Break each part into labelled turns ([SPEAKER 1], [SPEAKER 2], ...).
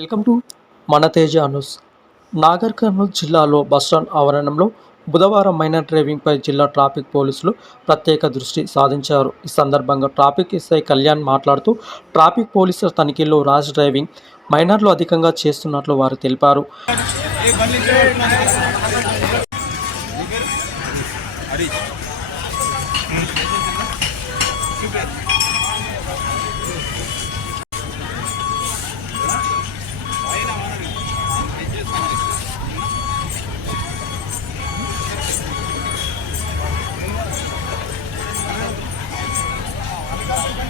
[SPEAKER 1] Welcome to మన Teja news. Nagar Kurnool జిల్లాలో bus stand ఆవరణంలో బుధవారం మైనర్ డ్రైవింగ్పై జిల్లా ట్రాఫిక్ పోలీసులు ప్రత్యేక దృష్టి సాధించారు. ఈ సందర్భంగా ట్రాఫిక్ ఎస్ఐ కళ్యాణ్ మాట్లాడుతూ ట్రాఫిక్ పోలీసుల తనిఖీల్లో రాష్ డ్రైవింగ్ మైనర్లు అధికంగా చేస్తున్నట్లు వారు తెలిపారు.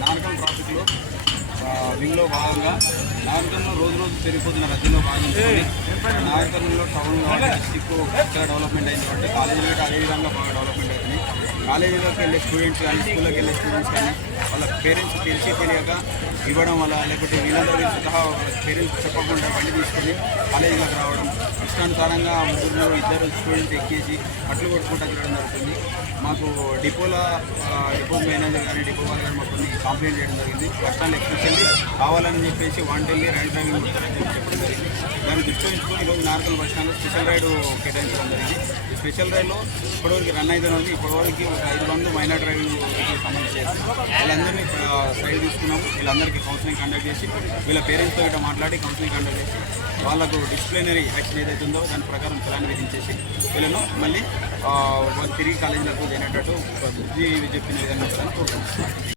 [SPEAKER 2] నానకం ట్రాఫిక్లో వింగ్లో భాగంగా నాగరికంలో రోజు రోజు పెరిగిపోతున్న రద్దీలో భాగించుకొని నాగరికంలో టౌన్ డిస్టిక్ చాలా డెవలప్మెంట్ అయింది కాబట్టి కాలేజీలో అదే విధంగా బాగా డెవలప్మెంట్ అవుతుంది కాలేజీలోకి వెళ్ళే స్టూడెంట్స్ కానీ స్కూల్లోకి వెళ్ళే స్టూడెంట్స్ కానీ వాళ్ళ పేరెంట్స్ తెలిసి తెలియక ఇవ్వడం వల్ల లేకపోతే వీళ్ళందరూ సహా పేరెంట్స్ చెప్పకుండా బండి తీసుకొని కాలేజీలోకి రావడం ఇష్టానుసారంగా ముగ్గురు ఇద్దరు స్టూడెంట్స్ ఎక్కేసి అట్లు కొట్టుకుంటా తిరగడం జరుగుతుంది. మాకు డిపోలో డిపో మేనేజర్ కానీ డిపో వాళ్ళు కానీ మాకు కొన్ని కంప్లైంట్ చేయడం జరిగింది. కష్టాలు ఎక్స్పెషల్లీ కావాలని చెప్పేసి వాంటెళ్ళి రైడ్ డ్రైవింగ్ కొడతారని చెప్పి చెప్పడం జరిగింది. దాన్ని దృష్టిలో ఉంచుకొని ఈరోజు నార్కల్ బస్ స్టాండ్లో స్పెషల్ రైడ్ కేటాయించడం జరిగింది. ఈ స్పెషల్ రైడ్లో ఇప్పటివరకు రన్ అయితే ఉంది ఇప్పటివరకు ఒక ఐదు మంది మైనర్ డ్రైవింగ్ సంబంధించి వాళ్ళందరినీ సైడ్ తీసుకున్నాము. వీళ్ళందరికీ కౌన్సిలింగ్ కండక్ట్ చేసి వీళ్ళ పేరెంట్స్తో ఇట్లా మాట్లాడి కౌన్సిలింగ్ కండక్ట్ చేసి వాళ్ళకు డిసిప్లినరీ యాక్షన్ ఏదైతే ఉందో దాని ప్రకారం ప్లాన్ విధించేసి వీళ్ళను మళ్ళీ వాళ్ళు తిరిగి కాలేజీలకు చేయనట్టు బుద్ధి చెప్పిన విధంగా కోరుకుంటున్నాను.